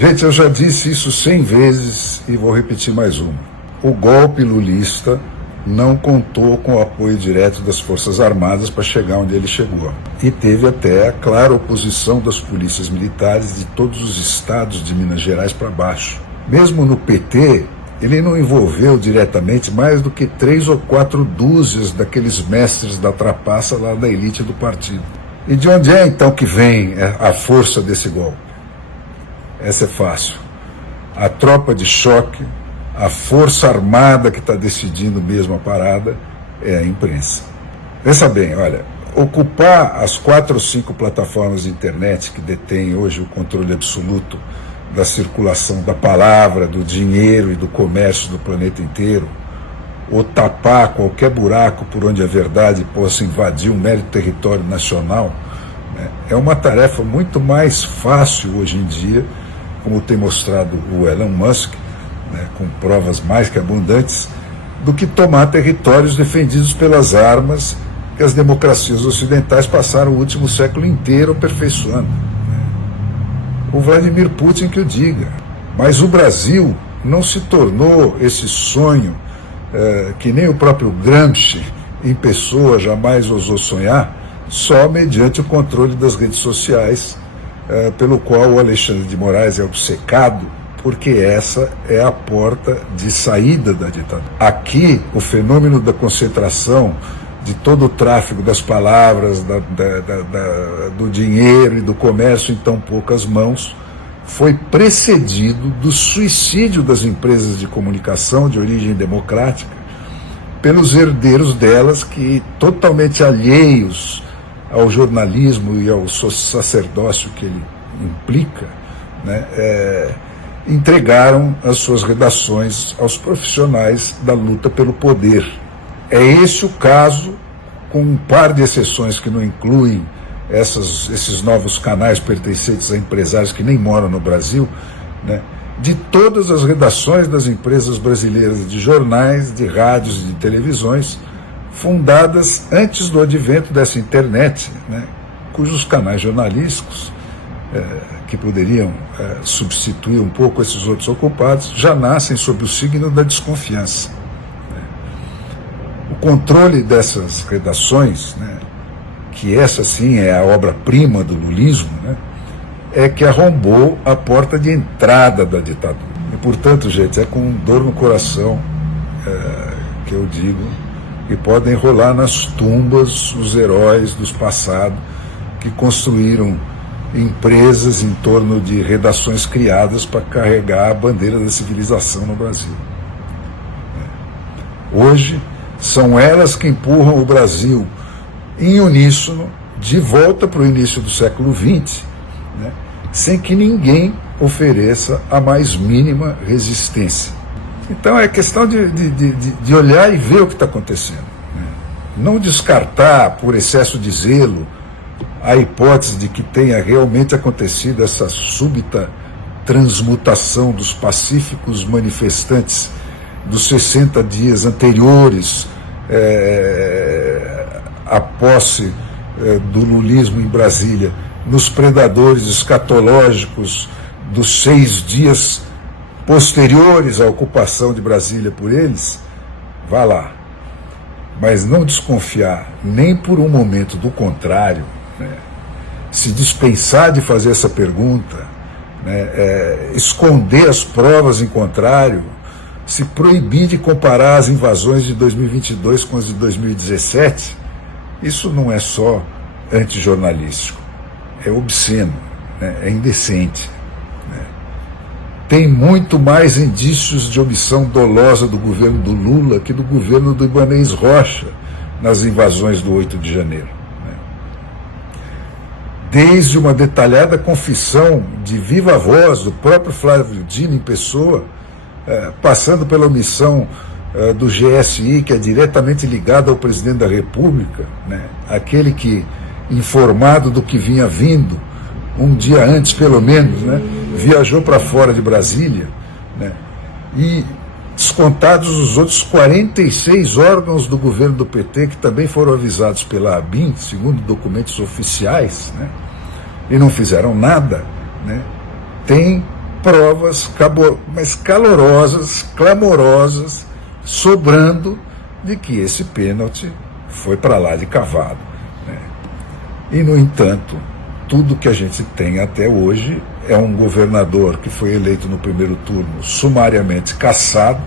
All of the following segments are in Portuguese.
Gente, eu já disse isso 100 vezes e vou repetir mais uma. O golpe lulista não contou com o apoio direto das Forças Armadas para chegar onde ele chegou. E teve até a clara oposição das polícias militares de todos os estados de Minas Gerais para baixo. Mesmo no PT, ele não envolveu diretamente mais do que 3 ou 4 dúzias daqueles mestres da trapaça lá da elite do partido. E de onde é então que vem a força desse golpe? Essa é fácil. A tropa de choque, a força armada que está decidindo mesmo a parada, é a imprensa. Pensa bem, olha, ocupar as 4 ou 5 plataformas de internet que detêm hoje o controle absoluto da circulação da palavra, do dinheiro e do comércio do planeta inteiro, ou tapar qualquer buraco por onde a verdade possa invadir um mero território nacional, né, é uma tarefa muito mais fácil hoje em dia, como tem mostrado o Elon Musk, né, com provas mais que abundantes, do que tomar territórios defendidos pelas armas que as democracias ocidentais passaram o último século inteiro aperfeiçoando. O Vladimir Putin que o diga. Mas o Brasil não se tornou esse sonho que nem o próprio Gramsci, em pessoa, jamais ousou sonhar, só mediante o controle das redes sociais, pelo qual o Alexandre de Moraes é obcecado, porque essa é a porta de saída da ditadura. Aqui, o fenômeno da concentração de todo o tráfego das palavras, do dinheiro e do comércio em tão poucas mãos, foi precedido do suicídio das empresas de comunicação de origem democrática pelos herdeiros delas que, totalmente alheios ao jornalismo e ao sacerdócio que ele implica, né, entregaram as suas redações aos profissionais da luta pelo poder. É esse o caso, com um par de exceções que não incluem esses novos canais pertencentes a empresários que nem moram no Brasil, né, de todas as redações das empresas brasileiras de jornais, de rádios e de televisões, fundadas antes do advento dessa internet, né, cujos canais jornalísticos, que poderiam substituir um pouco esses outros ocupados, já nascem sob o signo da desconfiança. O controle dessas redações, né, que essa sim é a obra-prima do lulismo, né, é que arrombou a porta de entrada da ditadura. E, portanto, gente, é com dor no coração que eu digo que podem rolar nas tumbas os heróis dos passados que construíram empresas em torno de redações criadas para carregar a bandeira da civilização no Brasil. Hoje, são elas que empurram o Brasil em uníssono de volta para o início do século XX, né, sem que ninguém ofereça a mais mínima resistência. Então é questão de olhar e ver o que está acontecendo, né? Não descartar, por excesso de zelo, a hipótese de que tenha realmente acontecido essa súbita transmutação dos pacíficos manifestantes dos 60 dias anteriores à posse do lulismo em Brasília, nos predadores escatológicos dos 6 dias posteriores à ocupação de Brasília por eles, vá lá. Mas não desconfiar nem por um momento do contrário, né? Se dispensar de fazer essa pergunta, né? Esconder as provas em contrário, se proibir de comparar as invasões de 2022 com as de 2017, isso não é só antijornalístico, é obsceno, né? É indecente. Tem muito mais indícios de omissão dolosa do governo do Lula que do governo do Ibanez Rocha nas invasões do 8 de janeiro. Desde uma detalhada confissão de viva voz do próprio Flávio Dino em pessoa, passando pela omissão do GSI, que é diretamente ligado ao presidente da República, né? Aquele que, informado do que vinha vindo, um dia antes pelo menos, né, viajou para fora de Brasília, né, e descontados os outros 46 órgãos do governo do PT que também foram avisados pela ABIN, segundo documentos oficiais, né, e não fizeram nada, né, tem provas mas calorosas, clamorosas, sobrando de que esse pênalti foi para lá de cavalo, né? E, no entanto, tudo que a gente tem até hoje é um governador que foi eleito no primeiro turno sumariamente cassado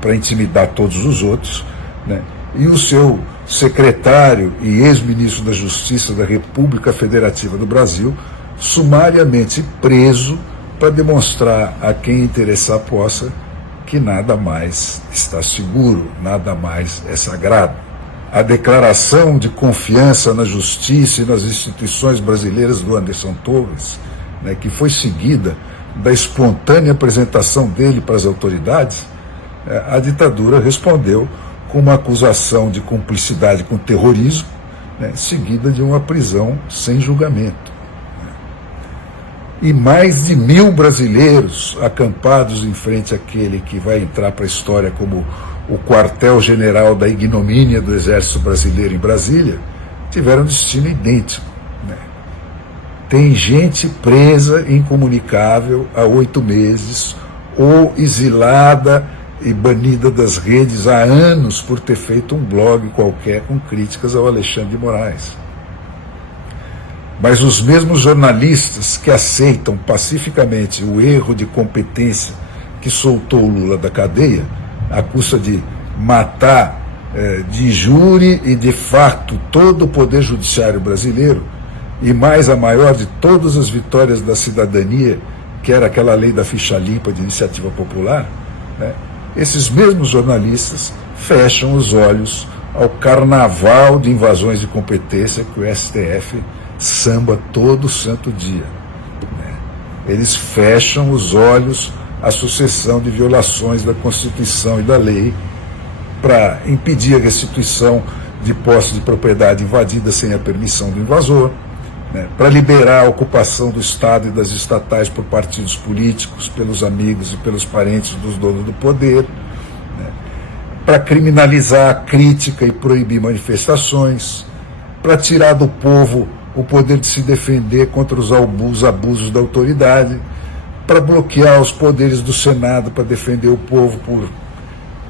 para intimidar todos os outros, né? E o seu secretário e ex-ministro da Justiça da República Federativa do Brasil sumariamente preso para demonstrar a quem interessar possa que nada mais está seguro, nada mais é sagrado. A declaração de confiança na justiça e nas instituições brasileiras do Anderson Torres, né, que foi seguida da espontânea apresentação dele para as autoridades, a ditadura respondeu com uma acusação de cumplicidade com terrorismo, né, seguida de uma prisão sem julgamento. E mais de 1.000 brasileiros acampados em frente àquele que vai entrar para a história como o quartel-general da ignomínia do Exército Brasileiro em Brasília, tiveram destino idêntico, né? Tem gente presa, incomunicável, há 8 meses, ou exilada e banida das redes há anos por ter feito um blog qualquer com críticas ao Alexandre de Moraes. Mas os mesmos jornalistas que aceitam pacificamente o erro de competência que soltou o Lula da cadeia, à custa de matar de júri e de facto todo o poder judiciário brasileiro, e mais a maior de todas as vitórias da cidadania, que era aquela lei da ficha limpa de iniciativa popular, né? Esses mesmos jornalistas fecham os olhos ao carnaval de invasões de competência que o STF samba todo santo dia, né? Eles fecham os olhos à sucessão de violações da Constituição e da lei para impedir a restituição de posse de propriedade invadida sem a permissão do invasor, né? Para liberar a ocupação do Estado e das estatais por partidos políticos, pelos amigos e pelos parentes dos donos do poder, né? Para criminalizar a crítica e proibir manifestações, para tirar do povo o poder de se defender contra os abusos da autoridade, para bloquear os poderes do Senado para defender o povo por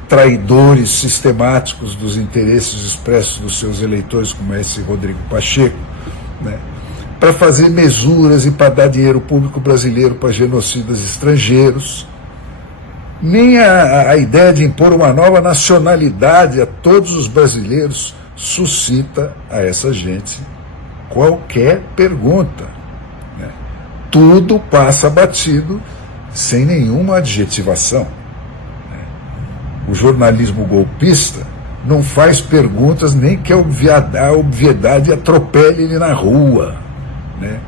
traidores sistemáticos dos interesses expressos dos seus eleitores, como esse Rodrigo Pacheco, né? Para fazer mesuras e para dar dinheiro público brasileiro para genocidas estrangeiros. Nem a ideia de impor uma nova nacionalidade a todos os brasileiros suscita a essa gente qualquer pergunta, né? Tudo passa batido sem nenhuma adjetivação, né? O jornalismo golpista não faz perguntas nem que a obviedade atropele ele na rua, né?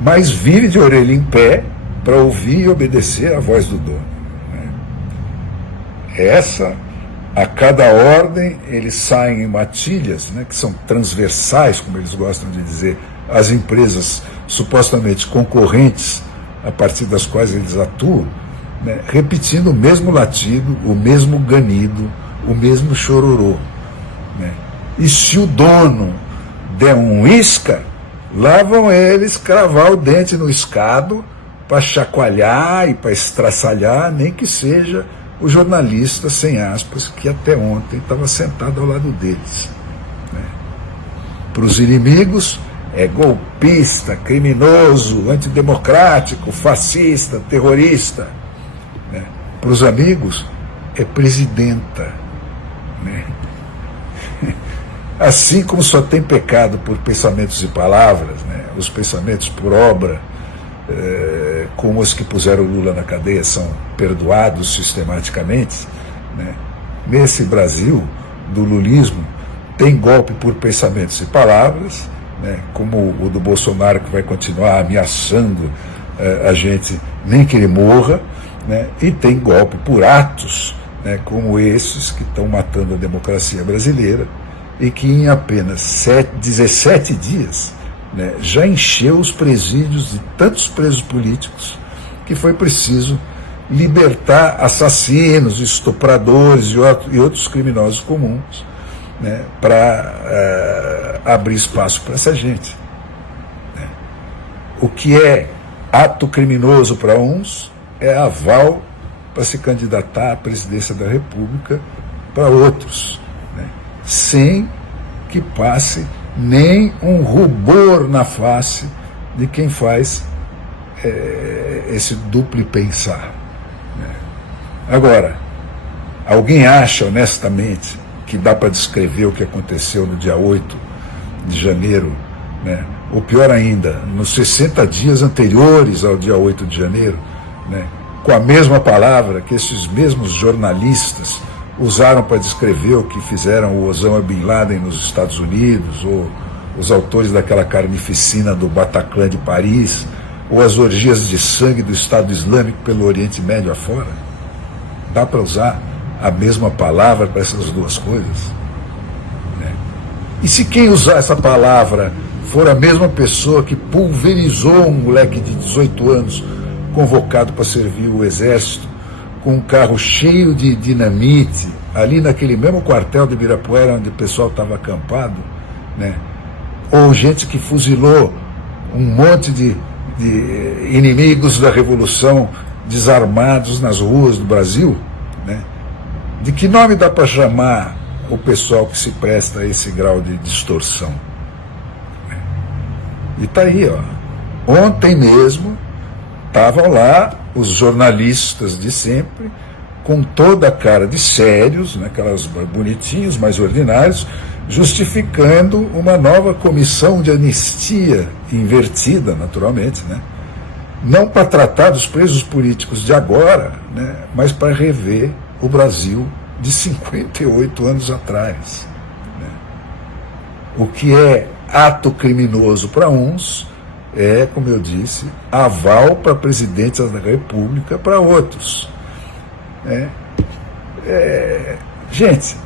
Mas vire de orelha em pé para ouvir e obedecer à voz do dono, né? A cada ordem, eles saem em matilhas, né, que são transversais, como eles gostam de dizer, às empresas supostamente concorrentes, a partir das quais eles atuam, né, repetindo o mesmo latido, o mesmo ganido, o mesmo chororô, né? E se o dono der um isca, lá vão eles cravar o dente no escado para chacoalhar e para estraçalhar, nem que seja o jornalista, sem aspas, que até ontem estava sentado ao lado deles, né? Para os inimigos, é golpista, criminoso, antidemocrático, fascista, terrorista, né? Para os amigos, é presidenta, né? Assim como só tem pecado por pensamentos e palavras, né? Os pensamentos por obra, como os que puseram o Lula na cadeia, são perdoados sistematicamente, né? Nesse Brasil do lulismo tem golpe por pensamentos e palavras, né? Como o do Bolsonaro, que vai continuar ameaçando a gente nem que ele morra, né? E tem golpe por atos, né? Como esses que estão matando a democracia brasileira e que em apenas 17 dias, né, já encheu os presídios de tantos presos políticos que foi preciso libertar assassinos, estupradores e outros criminosos comuns, né, para abrir espaço para essa gente, né? O que é ato criminoso para uns é aval para se candidatar à presidência da República para outros, né? Sem que passe nem um rubor na face de quem faz esse duplo pensar, né? Agora, alguém acha honestamente que dá para descrever o que aconteceu no dia 8 de janeiro, né? Ou pior ainda, nos 60 dias anteriores ao dia 8 de janeiro, né? Com a mesma palavra que esses mesmos jornalistas usaram para descrever o que fizeram o Osama Bin Laden nos Estados Unidos, ou os autores daquela carnificina do Bataclan de Paris, ou as orgias de sangue do Estado Islâmico pelo Oriente Médio afora? Dá para usar a mesma palavra para essas duas coisas, né? E se quem usar essa palavra for a mesma pessoa que pulverizou um moleque de 18 anos convocado para servir o exército com um carro cheio de dinamite ali naquele mesmo quartel de Ibirapuera onde o pessoal estava acampado, né? Ou gente que fuzilou um monte de inimigos da Revolução desarmados nas ruas do Brasil, né? De que nome dá para chamar o pessoal que se presta a esse grau de distorção? E está aí, ó. Ontem mesmo estavam lá os jornalistas de sempre, com toda a cara de sérios, né, aquelas bonitinhos, mais ordinários, justificando uma nova comissão de anistia invertida, naturalmente, né? Não para tratar dos presos políticos de agora, né, mas para rever o Brasil de 58 anos atrás, né? O que é ato criminoso para uns é, como eu disse, aval para presidentes da República para outros, né? Gente,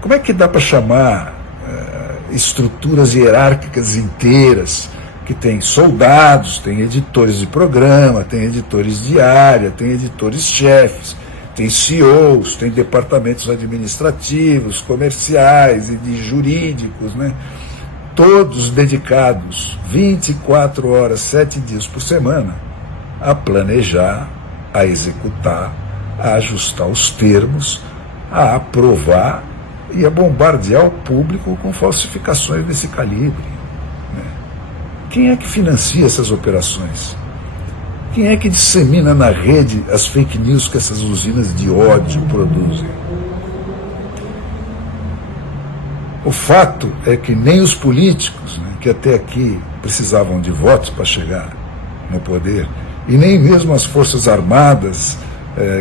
como é que dá para chamar estruturas hierárquicas inteiras, que tem soldados, tem editores de programa, tem editores de área, tem editores-chefes, tem CEOs, tem departamentos administrativos, comerciais e de jurídicos, né? Todos dedicados 24 horas, 7 dias por semana a planejar, a executar, a ajustar os termos, a aprovar e a bombardear o público com falsificações desse calibre, né? Quem é que financia essas operações? Quem é que dissemina na rede as fake news que essas usinas de ódio produzem? O fato é que nem os políticos, né, que até aqui precisavam de votos para chegar no poder, e nem mesmo as Forças Armadas,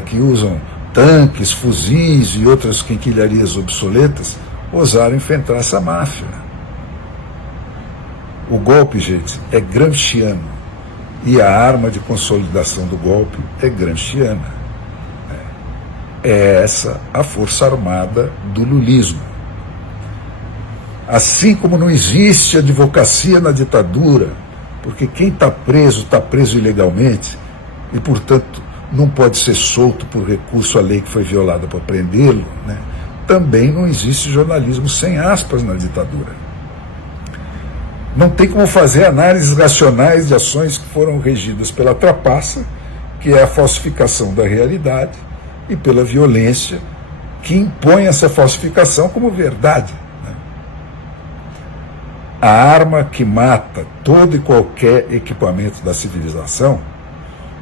que usam tanques, fuzis e outras quinquilharias obsoletas, ousaram enfrentar essa máfia. O golpe, gente, é gramsciano, e a arma de consolidação do golpe é gramsciana. É essa a força armada do lulismo. Assim como não existe advocacia na ditadura, porque quem está preso ilegalmente, e, portanto, não pode ser solto por recurso à lei que foi violada para prendê-lo, né? Também não existe jornalismo sem aspas na ditadura. Não tem como fazer análises racionais de ações que foram regidas pela trapaça, que é a falsificação da realidade, e pela violência, que impõe essa falsificação como verdade. A arma que mata todo e qualquer equipamento da civilização,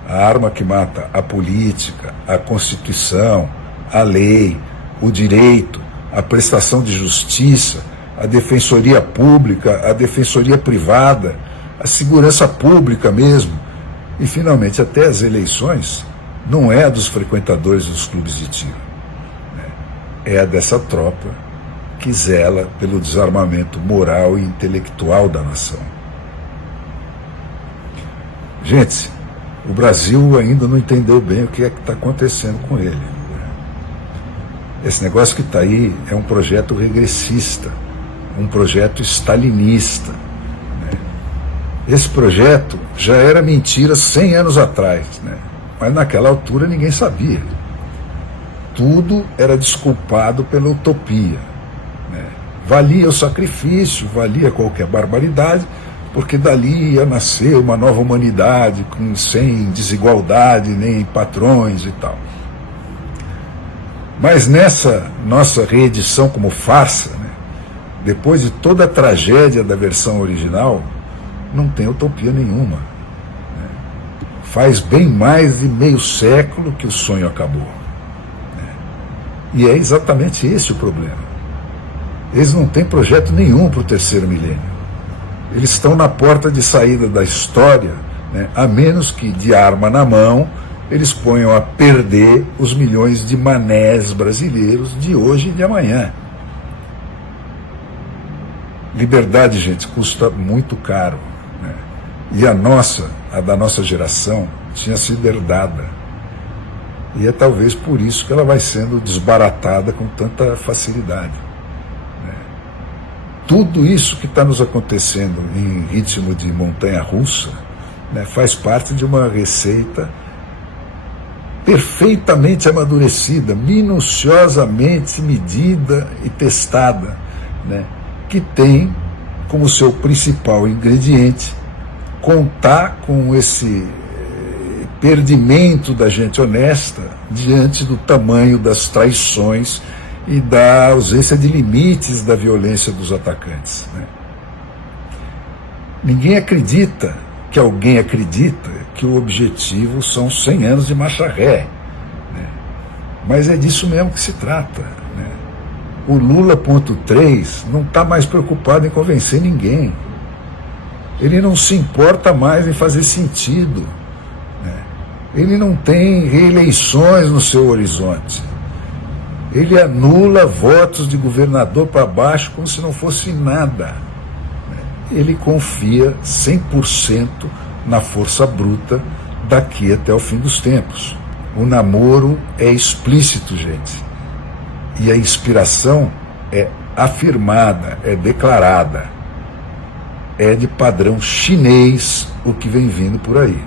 a arma que mata a política, a Constituição, a lei, o direito, a prestação de justiça, a defensoria pública, a defensoria privada, a segurança pública mesmo, e finalmente até as eleições, não é a dos frequentadores dos clubes de tiro, né? É a dessa tropa que zela pelo desarmamento moral e intelectual da nação. Gente, o Brasil ainda não entendeu bem o que é que está acontecendo com ele. Esse negócio que está aí é um projeto regressista, um projeto stalinista, né? Esse projeto já era mentira 100 anos atrás, né? Mas naquela altura ninguém sabia. Tudo era desculpado pela utopia. Valia o sacrifício, valia qualquer barbaridade, porque dali ia nascer uma nova humanidade sem desigualdade nem patrões e tal. Mas nessa nossa reedição como farsa, né, depois de toda a tragédia da versão original, não tem utopia nenhuma. Né? Faz bem mais de meio século que o sonho acabou. Né? E é exatamente esse o problema. Eles não têm projeto nenhum para o terceiro milênio. Eles estão na porta de saída da história, né, a menos que, de arma na mão, eles ponham a perder os milhões de manés brasileiros de hoje e de amanhã. Liberdade, gente, custa muito caro. Né? E a da nossa geração, tinha sido herdada. E é talvez por isso que ela vai sendo desbaratada com tanta facilidade. Tudo isso que está nos acontecendo em ritmo de montanha-russa, né, faz parte de uma receita perfeitamente amadurecida, minuciosamente medida e testada, né, que tem como seu principal ingrediente contar com esse perdimento da gente honesta diante do tamanho das traições e da ausência de limites da violência dos atacantes. Né? Ninguém acredita que alguém acredita que o objetivo são 100 anos de marcha ré. Né? Mas é disso mesmo que se trata. Né? O Lula.3 não está mais preocupado em convencer ninguém. Ele não se importa mais em fazer sentido. Né? Ele não tem reeleições no seu horizonte. Ele anula votos de governador para baixo como se não fosse nada. Ele confia 100% na força bruta daqui até o fim dos tempos. O namoro é explícito, gente. E a inspiração é afirmada, é declarada. É de padrão chinês o que vem vindo por aí.